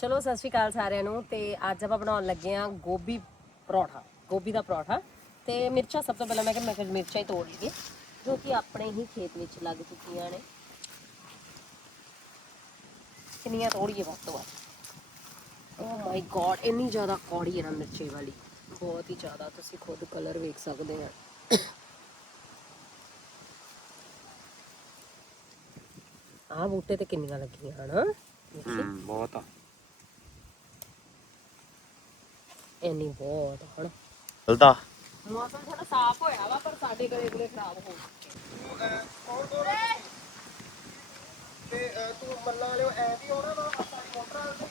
ਚਲੋ, ਸਤਿ ਸ਼੍ਰੀ ਅਕਾਲ ਸਾਰਿਆਂ ਨੂੰ। ਤੇ ਅੱਜ ਆਪਾਂ ਬਣਾਉਣ ਲੱਗੇ ਆ ਗੋਭੀ ਪਰੌਠਾ, ਗੋਭੀ ਦਾ ਪਰੌਠਾ। ਤੇ ਮਿਰਚਾਂ ਸਭ ਤੋਂ ਪਹਿਲਾਂ ਮੈਂ ਕਿ ਮੈਂ ਮਿਰਚਾਂ ਹੀ ਤੋੜ ਲਈਏ, ਜੋ ਕਿ ਆਪਣੇ ਹੀ ਖੇਤ ਵਿੱਚ ਲੱਗ ਚੁੱਕੀਆਂ ਨੇ। ਕਿੰਨੀਆਂ ਤੋੜੀਏ ਵੱਧ ਤੋਂ ਵੱਧ। ਓ ਮਾਈ ਗॉड ਇੰਨੀ ਜ਼ਿਆਦਾ ਕੌੜੀ ਹੈ ਨਾ ਮਿਰਚੇ ਵਾਲੀ। ਬਹੁਤ ਹੀ ਜ਼ਿਆਦਾ, ਤੁਸੀਂ ਖੁਦ ਕਲਰ ਵੇਖ ਸਕਦੇ ਆ। ਆਹ ਬੂਟੇ ਤੇ ਕਿੰਨੀਆਂ ਲੱਗੀਆਂ ਹਨ। ਬਹੁਤ ਆ। ਇੰਨੀ ਬਹੁਤ ਹਨਾ। ਚਲਦਾ। ਮੌਸਮ ਥੋੜਾ ਸਾਫ਼ ਹੋਇਆ ਵਾ ਪਰ ਸਾਡੇ ਗਲੇ ਗਲੇ ਖਰਾਬ ਹੋ ਤੇ ਅਹ, ਤੂੰ ਮੱਲਾਂ ਵਾਲਿਓ ਐ ਵੀ ਆਉਣਾ ਵਾ ਸਾਡੀ ਮੋਟਰ ਵਾਲੇ ਤੇ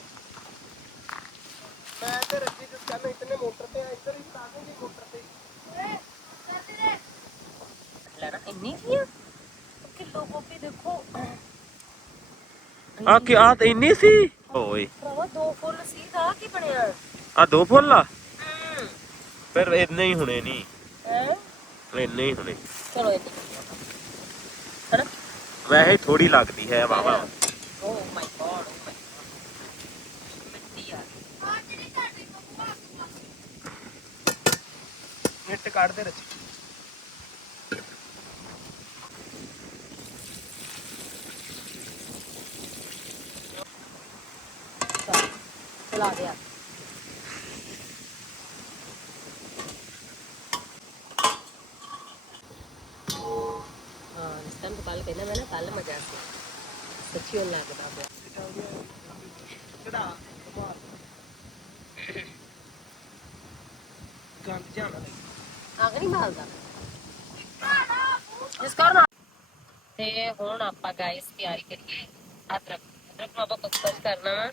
ਮੈਂ ਤੇ ਰੱਜੀ ਜਿਸ ਕਹਿੰਦੇ ਇਤਨੇ ਮੋਟਰ ਤੇ ਆ ਇੱਧਰ ਹੀ ਸਟਾ ਦੇਂਗੇ ਮੋਟਰ ਤੇ ਲੈਣਾ ਇੰਨੀ ਕੀ ਆ? ਕਿਲੋ ਗੋਭੀ ਦੇਖੋ। ਆ ਕੀ ਆ ਤੇ ਇੰਨੀ ਸੀ? ਓਏ। ਭਰਾਵਾ ਦੋ ਫੁੱਲ ਸੀ ਦਾ ਕੀ ਬਣਿਆ? ਆ ਦੋ ਫੁੱਲ ਆ? ਫਿਰ ਇੰਨੇ ਹੀ ਹੁਣੇ ਨਹੀਂ ਹੈ? ਇੰਨੇ ਹੀ ਹੁਣੇ। ਚਲੋ ਇਹ ਹਨਾ? ਵੈਸੇ ਥੋੜੀ ਲੱਗਦੀ ਹੈ ਵਾਵਾ ਓ ਮਾਈ ਮਿੱਟੀ ਆ ਰੱਜੀ ਚੱਲ, ਚਲਾ ਦੇ ਆ ਹਾਂ ਇਸ ਟਾਈਮ ਤੋਂ ਕੱਲ ਕਹਿੰਦਾ ਮੈਂ ਨਾ ਕੱਲ ਮਜ਼ਾ ਸੀ ਸੱਚੀ ਉਹ ਲੱਗਦਾ ਪਿਆ ਚੜਾ ਕਮਾਲ ਗੰਦ ਜਾਣਾ ਆਗ ਨਹੀਂ ਮਾਲਦਾ ਜਿਸ ਕਾਰਨ ਤੇ ਹੁਣ ਆਪਾਂ ਗਾਇਸ ਤਿਆਰੀ ਕਰੀਏ ਅਦਰਕ ਅਦਰਕ ਨੂੰ ਆਪਾਂ ਕੁੱਕਰ ਕਰਨਾ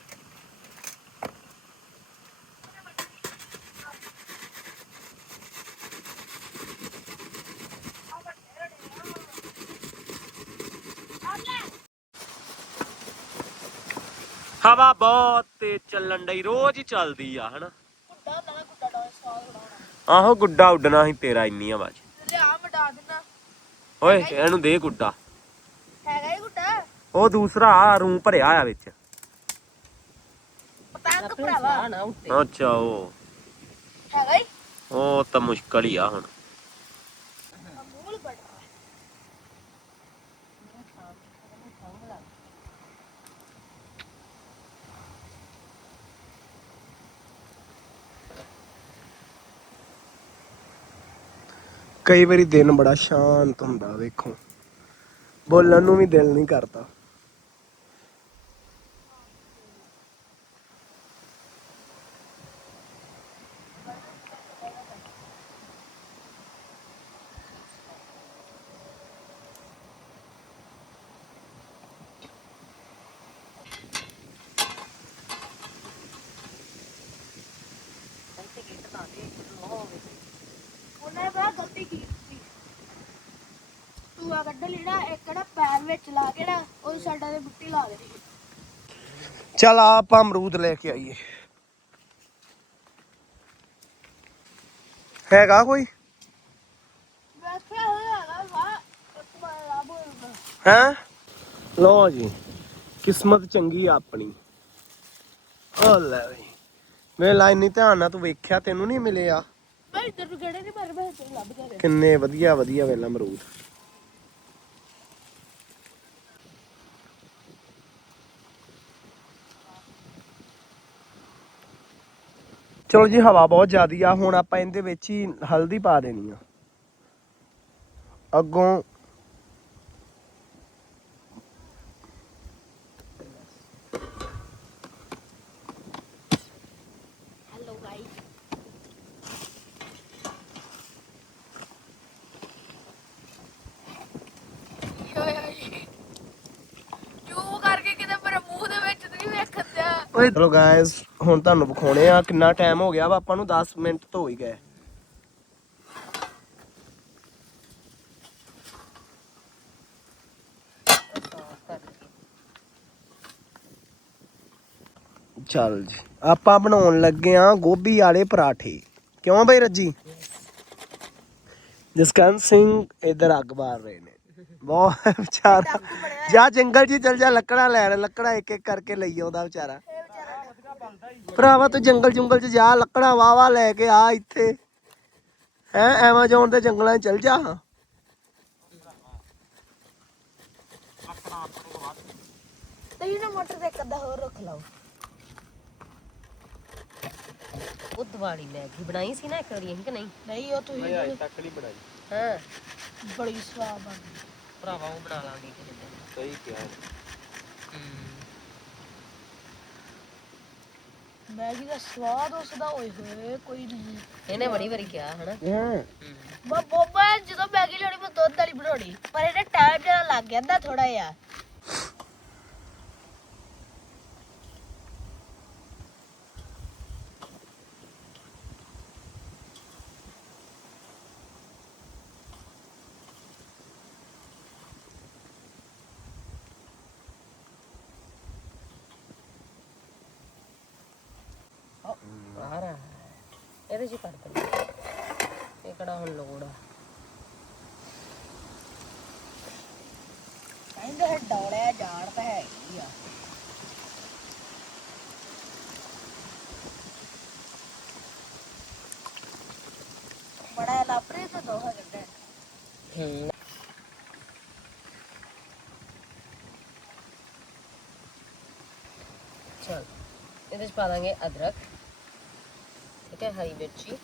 ਹਵਾ ਬਹੁਤ ਤੇਜ਼ ਚੱਲਣ ਡਈ ਰੋਜ਼ ਹੀ ਚੱਲਦੀ ਆ ਹਨਾ? ਗੁੱਡਾ ਨਾ ਗੁੱਡਾ ਆਹੋ ਗੁੱਡਾ ਉੱਡਣਾ ਸੀ ਤੇਰਾ ਇੰਨੀ ਆਵਾਜ਼। ਲਿਆ ਮਟਾ ਦੇਣਾ ਓਏ ਇਹਨੂੰ ਦੇ ਗੁੱਡਾ। ਹੈਗਾ ਹੀ ਗੁੱਡਾ। ਉਹ ਦੂਸਰਾ ਆ ਰੂ ਭਰਿਆ ਆ ਵਿੱਚ। ਪਤੰਗ ਉੱਤੇ। ਅੱਛਾ ਉਹ। ਹੈਗਾ ਹੀ। ਉਹ ਤਾਂ ਮੁਸ਼ਕਲ ਹੀ ਆ ਹੁਣ ਅਮੂਲ ਬੜਾ ਕਈ ਵਾਰੀ ਦਿਨ ਬੜਾ ਸ਼ਾਂਤ ਹੁੰਦਾ ਵੇਖੋ। ਬੋਲਣ ਨੂੰ ਵੀ ਦਿਲ ਨਹੀਂ ਕਰਦਾ ਉਹਨੇ ਬੜਾ ਗਲਤੀ ਕੀਤੀ ਤੂੰ ਆ ਕੱਢ ਲੈਣਾ ਇੱਕ ਨਾ ਪੈਰ ਵਿੱਚ ਲਾ ਕੇ ਨਾ ਉਹ ਸਾਡਾ ਦੇ ਬੁੱਟੀ ਲਾ ਦੇ ਚਲ ਆਪਾਂ ਅਮਰੂਦ ਲੈ ਕੇ ਆਈਏ। ਹੈਗਾ ਕੋਈ? ਹੈ? ਲੋ ਜੀ ਕਿਸਮਤ ਚੰਗੀ ਆ ਆਪਣੀ। ਓ ਲੈ ਬਈ। ਮੈਂ ਲਾਈਨ ਨਹੀਂ ਧਿਆਨ ਨਾਲ ਤੂੰ ਵੇਖਿਆ ਤੈਨੂੰ ਨਹੀਂ ਮਿਲਿਆ। ਮੈਂ ਇੱਧਰ ਨੂੰ ਗੜੇ ਨਹੀਂ ਮਾਰ ਮੈਂ ਲੱਭ ਗਿਆ ਕਿੰਨੇ ਵਧੀਆ ਵਧੀਆ ਵੇਲਾ ਅਮਰੂਦ। ਚਲੋ ਜੀ, ਹਵਾ ਬਹੁਤ ਜ਼ਿਆਦੀ ਆ, ਹੁਣ ਆਪਾਂ ਇਹਦੇ ਵਿੱਚ ਹੀ ਹਲਦੀ ਪਾ ਦੇਣੀ ਆ। ਅੱਗੋਂ ਹੈਲੋ ਗਾਈਸ ਜੋ ਕਰਕੇ ਕਿਤੇ ਮੇਰੇ ਮੂੰਹ ਦੇ ਵਿੱਚ ਤੇ ਨਹੀਂ ਵੇਖਣ ਦਿਆ ਓਏ ਚਲੋ ਗਾਇਸ ਹੁਣ ਤੁਹਾਨੂੰ ਵਿਖਾਉਣੇ ਆ ਕਿੰਨਾ ਟਾਈਮ ਹੋ ਗਿਆ ਵਾ ਆਪਾਂ ਨੂੰ 10 ਮਿੰਟ ਤੋਂ ਹੋ ਹੀ ਗਏ। ਚੱਲ ਜੀ ਆਪਾਂ ਬਣਾਉਣ ਲੱਗੇ ਆ ਗੋਭੀ ਵਾਲੇ ਪਰਾਠੇ। ਕਿਉਂ ਬਈ ਰੱਜੀ? ਜਸਕੰਤ ਸਿੰਘ ਇਧਰ ਅੱਗ ਬਾਰ ਰਹੇ ਨੇ। ਬਹੁਤ ਵਿਚਾਰਾ ਜਾ ਜੰਗਲ ਹੀ ਚਲ ਜਾ ਲੱਕੜਾਂ ਲੈਣ ਲੱਕੜਾਂ ਇੱਕ ਇੱਕ ਕਰਕੇ ਲਈ ਆਉਂਦਾ ਵਿਚਾਰਾ। ਭਰਾਵਾ ਤੂੰ ਜੰਗਲ ਜੰਗਲ ਚ ਜਾ ਲੱਕੜਾਂ ਵਾਵਾ ਲੈ ਕੇ ਆ ਇੱਥੇ। ਹੈ ਐਮਾਜ਼ੋਨ ਦੇ ਜੰਗਲਾਂ ਚ ਚਲ ਜਾ। ਤੇ ਇਹਨਾਂ ਮੋਟਰ ਤੇ ਇੱਕ ਅੱਧਾ ਹੋਰ ਰੱਖ ਲਓ। ਉਹ ਦੀਵਾਲੀ ਮੈਗੀ ਬਣਾਈ ਸੀ ਨਾ ਇੱਕ ਵਾਰੀ ਅਸੀਂ ਕਿ ਨਹੀਂ? ਨਹੀਂ ਉਹ ਤੁਸੀਂ ਤੱਕ ਨਹੀਂ ਬਣਾਈ। ਹਾਂ। ਬੜੀ ਸਵਾਦ ਭਰਾਵਾ ਉਹ ਬਣਾ ਲਾਂਗੇ ਸਹੀ ਕਿਹਾ। ਮੈਗੀ ਦਾ ਸਵਾਦ ਉਸ ਦਾ ਓਏ ਹੋਏ ਕੋਈ ਨਹੀਂ। ਇਹਨੇ ਬੜੀ ਵਾਰੀ ਕਿਹਾ ਹਨਾ। ਹਾਂ। ਬਾ ਬੋਬਾ ਜਦੋਂ ਮੈਗੀ ਲੈਣੀ ਮੈਂ ਦੁੱਧ ਵਾਲੀ ਬਣਾਉਣੀ ਪਰ ਇਹਦਾ ਟਾਈਮ ਜਿਹਾ ਲੱਗ ਜਾਂਦਾ ਥੋੜਾ ਜਿਹਾ ਆ ਰਹਾ ਇਹਦੇ ਚ ਹੀ ਕਰ ਦੇ ਇਹ ਕਿਹੜਾ ਹੁਣ ਲੋੜ ਆ। ਕਹਿੰਦੇ ਹੈ ਡੌਲਿਆ ਤਾਂ ਆ। ਬੜਾ ਲਾਪਰੇ ਤੋਂ ਹੂੰ। ਚਲ ਇਹਦੇ ਚ ਪਾ ਦਾਂਗੇ ਅਦਰਕ। ਠੀਕ ਹੈ ਹਰੀ ਮਿਰਚੀ।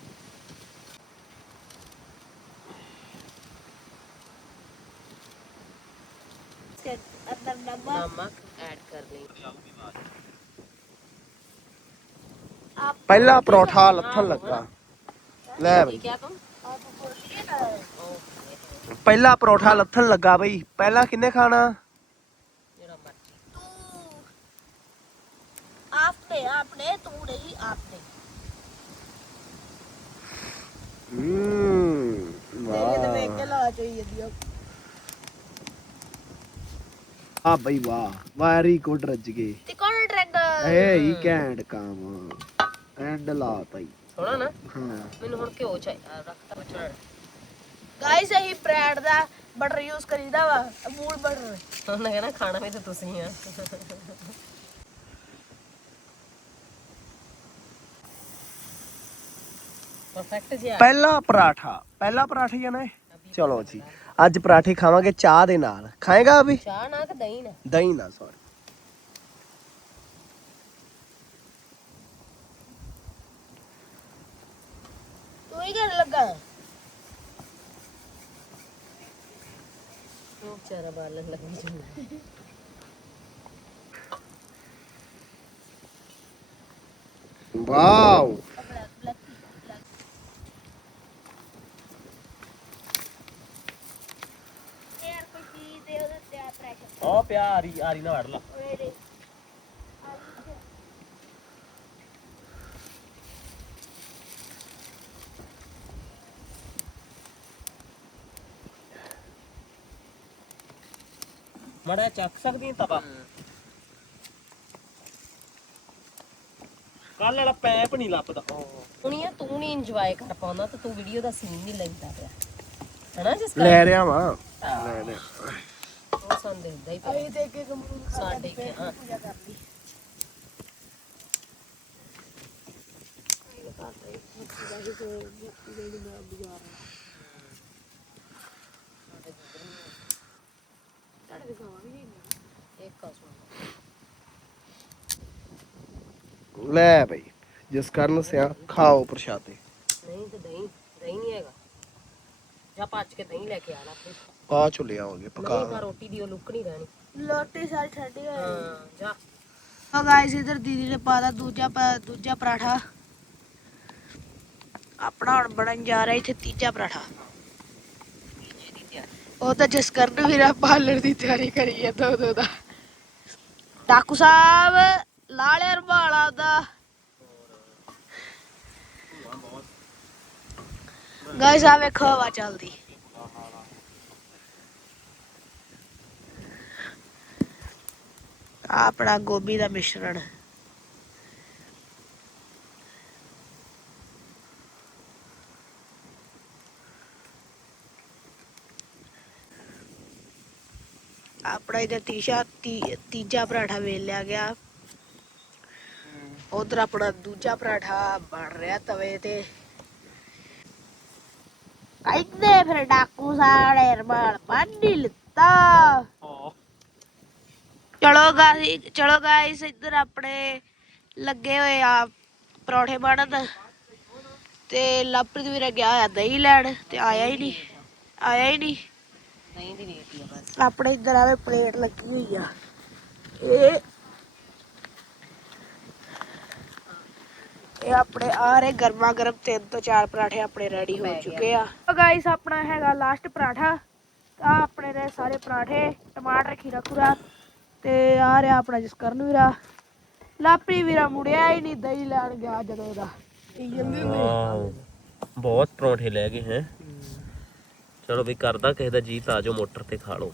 ਅੰਦਰ ਨਮਕ ਨਮਕ ਐਡ ਕਰ ਲਈ। ਆਪ ਪਹਿਲਾ ਪਰੌਠਾ ਲੱਥਣ ਲੱਗਾ। ਲੈ ਬਈ। ਕੀ ਕਿਹਾ ਆਪ ਪਹਿਲਾ ਪਰੌਠਾ ਲੱਥਣ ਲੱਗਾ ਬਈ। ਪਹਿਲਾਂ ਕਿੰਨੇ ਖਾਣਾ? ਜਿਹੜਾ ਮਰਜ਼ੀ। ਤੂੰ ਆਪਨੇ ਆਪਨੇ ਤੂੰ ਨਹੀਂ ਆਪਨੇ ਹੂੰ ਤੇਰੇ ਤੇ ਵੇਖ ਕੇ ਲਾ ਚੋਈ ਜਾਂਦੀ ਆ। ਬਈ ਵਾਹ ਵੈਰੀ ਗੁੱਡ ਰੱਜ ਗਏ। ਤੇ ਕੌਣ ਟਰੈਕ ਏ ਹੀ ਕੈਂਡ ਕੰਮ। ਐਂਡ ਲਾਤਾ ਹੀ ਸੋਣਾ ਨਾ? ਹਾਂ। ਮੈਨੂੰ ਹੁਣ ਘਿਓ ਚਾਹੀਦਾ ਰੱਖਤਾ ਬਚਣਾ ਗਾਇਸ ਅਸੀਂ ਬ੍ਰੈਡ ਦਾ ਬਟਰ ਯੂਜ਼ ਕਰੀਦਾ ਵਾ ਅਮੂਲ ਬਟਰ ਉਹਨੇ ਕਹਿਣਾ ਖਾਣਾ ਵੀ ਤਾਂ ਤੁਸੀਂ ਆ। ਪਰਫੈਕਟ ਜਿਹਾ ਪਹਿਲਾ ਪਰਾਠਾ ਪਹਿਲਾ ਪਰਾਠਾ ਹੀ ਆ ਨਾ ਇਹ? ਚਲੋ ਜੀ ਅੱਜ ਪਰਾਠੇ ਖਾਵਾਂਗੇ ਚਾਹ ਦੇ ਨਾਲ। ਖਾਏਗਾ ਅਭੀ? ਚਾਹ ਨਾ ਕਿ ਦਹੀਂ ਨਾ। ਦਹੀਂ ਨਾਲ ਸੌਰੀ ਤੂੰ ਹੀ ਕਰਨ ਲੱਗਾ? ਉਹ ਬਾਲਣ ਲੱਗੀ ਵਾਓ ਆਪਣਾ ਬਲੈਕ ਯਾਰ ਕੋਈ ਚੀਜ਼ ਦੇ ਉਹਦੇ ਤੇ ਆ ਪ੍ਰੈਸ਼ਰ ਉਹ ਪਿਆ ਆਰੀ ਆਰੀ ਨਾ ਵੜ ਲਾ। ਮੜਾ ਚੱਕ ਸਕਦੀ ਹੈ ਤਵਾ। ਕੱਲ ਵਾਲਾ ਪੈਪ ਨਹੀਂ ਲੱਭਦਾ। ਹੁਣੀ ਤੂੰ ਨਹੀਂ ਇੰਜੋਏ ਕਰ ਪਾਉਂਦਾ ਤੇ ਤੂੰ ਵੀਡੀਓ ਦਾ ਸੀਨ ਨਹੀਂ ਲੈਂਦਾ ਪਿਆ। ਹਨਾ ਜਿਸ ਕਰ ਲੈ ਰਿਆ ਵਾਂ। ਲੈ ਰਿਆ ਉਹ ਸਾਨੂੰ ਦੇਖਦਾ ਹੀ ਪਿਆ। ਅਸੀਂ ਤੇ ਇੱਕ ਇੱਕ ਅਮਰੂਦ ਖਾ ਸਾਡੇ ਕੇ ਕੇ ਹਾਂ। ਪੂਜਾ ਕਰ ਲਈ ਇੱਕ ਕਸਮ ਲੈ ਬਈ ਜਿਸ ਕਰਨ ਸਿਆ ਖਾਓ ਪ੍ਰਸ਼ਾਦੇ। ਨਹੀਂ ਤੇ ਹੈਗਾ ਜਾਂ ਭੱਜ ਕੇ ਦਹੀਂ ਲੈ ਕੇ ਆ ਲਾ ਆਪੇ ਆ ਚੁੱਲਿਆ ਹੋਗੇ ਨਹੀਂ ਪਕਾ ਤਾਂ ਰੋਟੀ ਦੀ ਉਹ ਲੁੱਕ ਨਹੀਂ ਰਹਿਣੀ। ਲੋਟੀ ਸਾਰੀ ਠੰਡੀ ਹੋਈ ਹਾਂ ਜਾ। ਹਾਂ ਗਾਇਸ ਇਧਰ ਦੀਦੀ ਨੇ ਪਾਦਾ ਦੂਜਾ ਪ- ਦੂਜਾ ਪਰਾਠਾ। ਆਪਣਾ ਹੁਣ ਬਣਨ ਜਾ ਰਿਹਾ ਇੱਥੇ ਤੀਜਾ ਪਰਾਠਾ। ਉਹ ਤਾਂ ਜਿਸ ਕਰਨ ਵੀਰਾ ਪਾਲਣ ਦੀ ਤਿਆਰੀ ਕਰੀ ਹੈ ਦੋ ਦੋ। ਦਾ ਡਾਕੂ ਸਾਹਿਬ ਲਾ ਲਿਆ ਰਬਾਲਾ ਦਾ ਗਾਇਸ ਆ ਵੇਖੋ ਹਵਾ ਚੱਲਦੀ। ਆਹ ਆਪਣਾ ਗੋਭੀ ਦਾ ਮਿਸ਼ਰਣ। ਆਪਣਾ ਇਹਦਾ ਤੀਜਾ ਤੀ- ਤੀਜਾ ਪਰਾਠਾ ਵੇਲ ਲਿਆ ਗਿਆ। ਉਧਰ ਆਪਣਾ ਦੂਜਾ ਪਰਾਠਾ ਬਣ ਰਿਹਾ ਤਵੇ ਤੇ। ਕਹਿੰਦੇ ਫਿਰ ਡਾਕੂ ਸਾੜੇ ਰਮਾਲ ਪਾਣੀ ਲਿੱਤਾ ਚਲੋ ਗਾਇਸ ਚਲੋ ਗਾਇਸ ਇੱਧਰ ਆਪਣੇ ਲੱਗੇ ਹੋਏ ਆ ਪਰੌਠੇ ਬਣਨ। ਤੇ ਲਵਪ੍ਰੀਤ ਵੀਰੇ ਗਿਆ ਹੋਇਆ ਦਹੀਂ ਲੈਣ ਤੇ ਆਇਆ ਹੀ ਨਹੀਂ ਆਇਆ ਹੀ ਨਹੀਂ। ਨਹੀਂ ਦੀ ਰੇਟ ਹੀ ਆ ਬਸ। ਆਪਣੇ ਇੱਧਰ ਆਵੇ ਪਲੇਟ ਲੱਗੀ ਹੋਈ ਆ। ਇਹ ਇਹ ਆਪਣੇ ਆ ਰਹੇ ਗਰਮਾ ਗਰਮ ਤਿੰਨ ਤੋਂ ਚਾਰ ਪਰਾਠੇ ਆਪਣੇ ਰੈਡੀ ਹੋ ਚੁੱਕੇ ਆ। ਗਾਇਸ ਆਪਣਾ ਹੈਗਾ ਲਾਸਟ ਪਰਾਠਾ। ਆ ਆਪਣੇ ਰਹੇ ਸਾਰੇ ਪਰਾਠੇ ਟਮਾਟਰ ਖੀਰਾ ਖੁਰਾ ਤੇ ਆ ਰਿਹਾ ਆਪਣਾ ਜਿਸ ਕਰਨ ਵੀਰਾ। ਲਾਪਰੀ ਵੀਰਾ ਮੁੜਿਆ ਹੀ ਨਹੀਂ ਦਹੀਂ ਲੈਣ ਗਿਆ ਜਦੋਂ ਦਾ। ਬਹੁਤ ਪਰੌਂਠੇ ਲੈ ਗਏ ਹੈ। ਚਲੋ ਵੀ ਕਰਦਾ ਕਿਸੇ ਦਾ ਜੀ ਤਾਂ ਆਜੋ ਮੋਟਰ ਤੇ ਖਾ ਲਓ।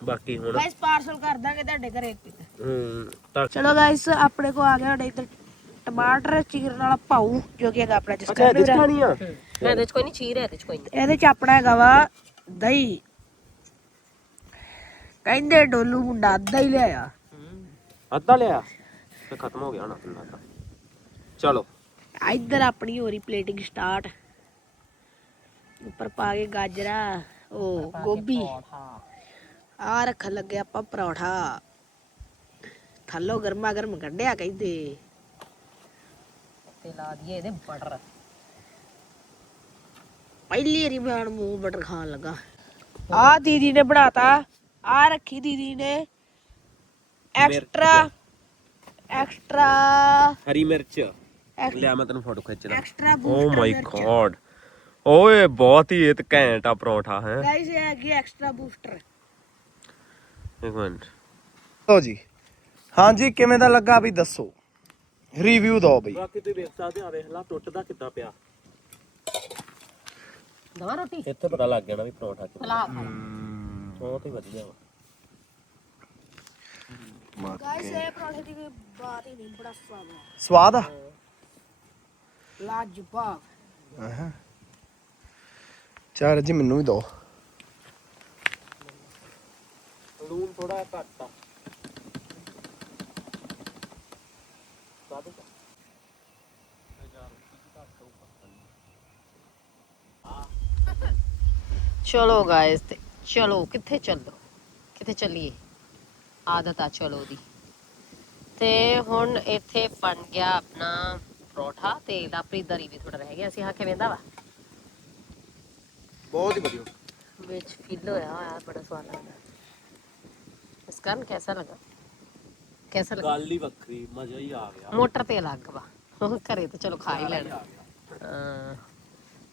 ਬਾਕੀ ਹੁਣ ਗਾਇਸ ਪਾਰਸਲ ਕਰ ਦਾਂਗੇ ਤੁਹਾਡੇ ਘਰੇ ਹੂੰ ਚਲੋ ਗਾਇਸ ਆਪਣੇ ਕੋ ਆ ਗਿਆ ਸਾਡੇ ਇੱਧਰ ਟਮਾਟਰ ਚੀਰਨ ਵਾਲਾ ਪਾਉ ਜੋ ਕਿ ਹੈਗਾ ਆਪਣਾ ਜਿਸ ਅੱਛਾ ਇਹਦੇ ਚ ਕਰਨ ਖਾਣੀ ਆ? ਇਹਦੇ ਚ ਕੋਈ ਨਹੀਂ ਚੀਰ ਹੈ ਇਹਦੇ ਚ ਕੋਈ ਨਹੀਂ ਇਹਦੇ ਚ ਆਪਣਾ ਹੈਗਾ ਵਾ ਦਹੀਂ। ਕਹਿੰਦੇ ਡੋਲੂ ਮੁੰਡਾ ਅੱਧਾ ਹੀ ਲਿਆਇਆ। ਅੱਧਾ ਲਿਆ? ਤੇ ਖਤਮ ਹੋ ਗਿਆ ਹੁਣ ਆਪਣਾ ਤਾਂ ਚਲੋ। ਇੱਧਰ ਆਪਣੀ ਹੋ ਰਹੀ ਪਲੇਟਿੰਗ ਸਟਾਰਟ ਉੱਪਰ ਪਾ ਕੇ ਗਾਜਰਾ ਉਹ ਗੋਭੀ। ਆ ਰੱਖਣ ਲੱਗੇ ਆਪਾਂ ਪਰੌਠਾ। ਥੱਲੋਂ ਗਰਮਾ ਗਰਮ ਕੱਢਿਆ ਕਹਿੰਦੇ। ਤੇ ਲਾ ਦਈਏ ਇਹਦੇ ਬਟਰ ਪਹਿਲੀ ਵਾਰੀ ਮੈਂ ਹੁਣ ਮੂੰਹ ਬਟਰ ਖਾਣ ਲੱਗਾ। ਆ ਦੀਦੀ ਨੇ ਬਣਾਤਾ ਆ ਰੱਖੀ ਦੀਦੀ ਨੇ। ਐਕਸਟਰਾ ਐਕਸਟਰਾ ਹਰੀ ਮਿਰਚ। ਲਿਆ ਮੈਂ ਤੈਨੂੰ ਫੋਟੋ ਖਿੱਚਦਾ। ਐਕਸਟਰਾ ਓ ਮਾਈ ਗॉड ਓਏ ਬਹੁਤ ਹੀ ਇਹ ਤੇ ਘੈਂਟ ਆ ਪਰੌਂਠਾ ਹੈ। ਗਾਇਸ ਇਹ ਹੈਗੀ ਐਕਸਟਰਾ ਬੂਸਟਰ ਇੱਕ ਮਿੰਟ। ਲਓ ਜੀ। ਹਾਂਜੀ ਕਿਵੇਂ ਦਾ ਲੱਗਾ ਵੀ ਦੱਸੋ। ਰਿਵਿਊ ਦਿਓ ਬਈ। ਬਾਕੀ ਤੁਸੀਂ ਵੇਖ ਸਕਦੇ ਆ ਵੇਖ ਲਾ ਟੁੱਟਦਾ ਕਿੱਦਾਂ ਪਿਆ। ਦਵਾ ਰੋਟੀ? ਇੱਥੇ ਪਤਾ ਲੱਗ ਗਿਆ ਨਾ ਵੀ ਪਰੌਂਠਾ ਕਿੱਦਾਂ। ਫਲਾ ਖਾ ਬਹੁਤ ਹੀ ਵਧੀਆ ਵਾ। ਗਾਇਸ ਇਹ ਪਰੌਂਠੇ ਦੀ ਕੋਈ ਬਾਤ ਹੀ ਨਹੀਂ ਬੜਾ ਸਵਾਦ ਹੈ ਸਵਾਦ ਆ? ਲਾਜਵਾਬ। ਚਾਰ ਜੀ ਮੈਨੂੰ ਵੀ ਦਿਓ ਲੂਣ ਥੋੜਾ ਘੱਟ ਆ। ਚਲੋ ਗਾਇਸ ਤੇ ਚਲੋ ਕਿੱਥੇ ਚੱਲੋ? ਕਿੱਥੇ ਚੱਲੀਏ? ਆਦਤ ਆ ਚਲੋ ਦੀ। ਤੇ ਹੁਣ ਇੱਥੇ ਬਣ ਗਿਆ ਆਪਣਾ ਪਰੌਠਾ ਤੇ ਲਾਪਰੀ ਦਰੀ ਵੀ ਥੋੜਾ ਰਹਿ ਗਿਆ ਸੀ ਹਾਂ ਕਿਵੇਂ ਦਾ ਵਾ। ਬਹੁਤ ਹੀ ਵਧੀਆ। ਵਿੱਚ ਫਿੱਲ ਹੋਇਆ ਹੋਇਆ ਬੜਾ ਸਵਾਦ ਲੱਗਦਾ। ਇਸ ਕਾਰਨ ਕੈਸਾ ਲਗਾ? ਕੈਸਾ ਲਗਾ? ਗੱਲ ਹੀ ਵੱਖਰੀ ਮਜ਼ਾ ਹੀ ਆ ਗਿਆ। ਮੋਟਰ ਤੇ ਅਲੱਗ ਵਾ। ਉਹ ਘਰੇ ਤਾਂ ਚਲੋ ਖਾ ਹੀ ਲੈਣਾ। ਹਾਂ।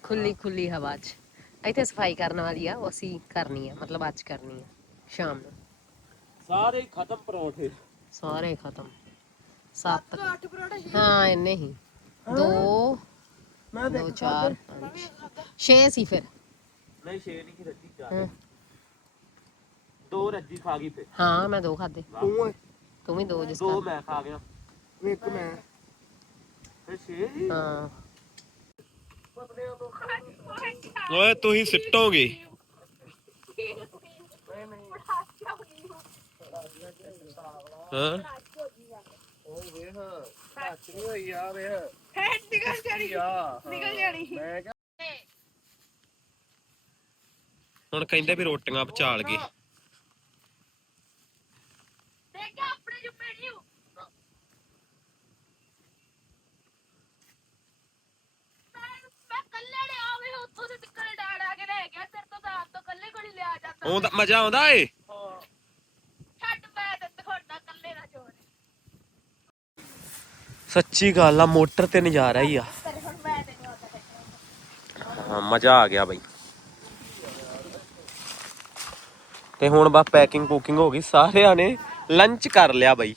ਖੁੱਲੀ ਖੁੱਲੀ ਹਵਾ 'ਚ। ਇੱਥੇ ਸਫ਼ਾਈ ਕਰਨ ਵਾਲੀ ਆ ਉਹ ਅਸੀਂ ਕਰਨੀ ਆ ਮਤਲਬ ਅੱਜ ਕਰਨੀ ਆ ਸ਼ਾਮ ਨੂੰ। ਸਾਰੇ ਖਤਮ ਪਰੌਂਠੇ। ਸਾਰੇ ਖਤਮ। ਸੱਤ ਅੱਠ ਪਰੌਂਠੇ ਹਾਂ ਇੰਨੇ ਹੀ। ਦੋ ਮੈਂ ਦੋ ਚਾਰ ਪੰਜ, ਛੇ ਸੀ ਫਿਰ। ਨਹੀਂ ਛੇ ਨਹੀਂ ਰੱਜੀ ਚਾਰ। ਹਾਂ। ਦੋ ਰੱਜੀ ਖਾ ਗਈ ਫੇ ਹਾਂ ਮੈਂ ਦੋ ਖਾਦੇ ਤੂੰ ਓਏ, ਤੂੰ ਵੀ ਦੋ ਜਿਸ ਦੋ ਮੈਂ ਖਾ ਗਿਆ। ਇੱਕ ਮੈਂ। ਛੇ ਹਾਂ। ਓਏ, ਤੁਸੀਂ ਸਿੱਟੋਗੇ। ਹਾਂ। ਨਿਕਲ ਜਾਣੀ ਨਿਕਲ ਜਾਣੀ ਹੁਣ ਕਹਿੰਦੇ ਵੀ ਰੋਟੀਆਂ ਪਚਾਲ ਗਏ। ਦੇਖਿਆ ਆਪਣੇ ਜੁੱਪੇ ਨਹੀਂ ਮੈਂ ਕੱਲੇ ਨੇ ਆਵੇ ਉੱਥੋਂ ਦੇ ਟਿੱਕਰ ਡਾੜਾ ਕੇ ਲੈ ਗਿਆ ਤੇਰੇ ਤੋਂ ਤਾਂ ਆਪ ਤੋਂ ਕੱਲੇ ਕੋਲ ਹੀ ਲਿਆ ਜਾਂਦਾ ਆਉਂਦਾ ਮਜ਼ਾ ਆਉਂਦਾ ਏ? ਛੱਡ ਮੈਂ ਤੇ ਤੁਹਾਡਾ ਕੱਲੇ ਦਾ ਜੋੜ ਸੱਚੀ ਗੱਲ ਆ ਮੋਟਰ ਤੇ ਨਜ਼ਾਰਾ ਹੀ ਆ। ਤੇਰੇ ਹੁਣ ਮੈਂ ਤੇ ਨਹੀਂ ਆਉਂਦਾ ਹਾਂ ਮਜ਼ਾ ਆ ਗਿਆ ਬਾਈ। ਤੇ ਹੁਣ ਬਸ ਪੈਕਿੰਗ ਕੁਕਿੰਗ ਹੋ ਗਈ ਸਾਰਿਆਂ ਨੇ ਲੰਚ ਕਰ ਲਿਆ ਬਾਈ।